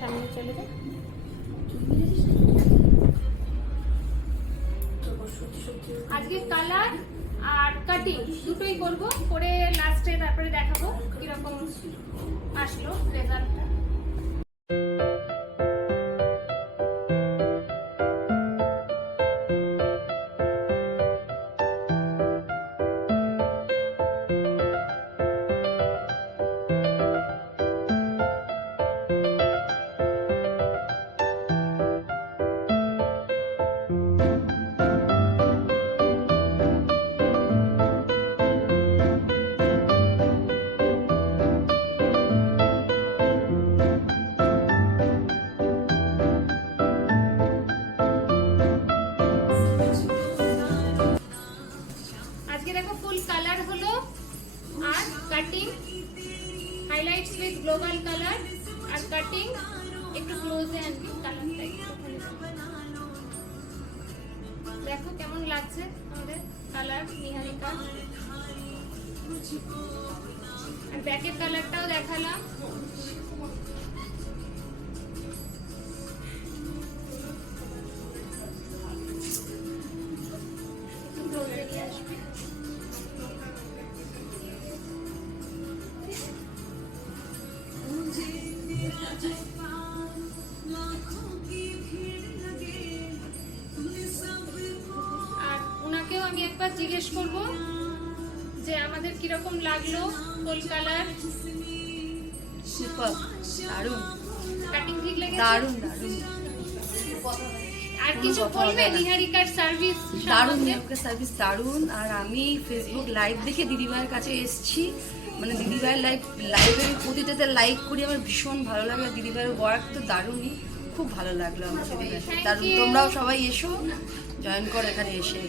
সামনে চলে যায়। আজকে কালার আর কাটিং দুটোই করব, করে লাস্টে তারপরে দেখাবো কিরকম আসলো রেজাল্টটা। দেখো ফুল কালার হলো আর cutting highlights with global colour আর কাটিং একটু ক্লোজে আনবি কালারটা একটুখানি। দেখো কেমন লাগছে আমাদের কালার নিহারিকা। আর ব্যাকের কালারটাও দেখালাম। আর ওনাকেও আমি একবার জিজ্ঞেস করব যে আমাদের কিরকম লাগলো ফুল কালার। সুপার, দারুণ, কাটিং ঠিক লেগেছে? দারুণ দারুণ। আর কিছু বলবে নিহারিকার সার্ভিস? দারুণ, নিহারিকার সার্ভিস দারুণ। আর আমি ফেসবুক লাইভ দেখে দিদিভাইয়ের কাছে এসেছি, মানে দিদিভাইয়ের লাইভের প্রতিটাতে লাইক করি, আমার ভীষণ ভালো লাগে। দিদিভাইয়ের ওয়ার্ক তো দারুণই, খুব ভালো লাগলো আমার দিদিভাই। দারুণ, তোমরাও সবাই এসো, জয়েন করো এখানে এসে।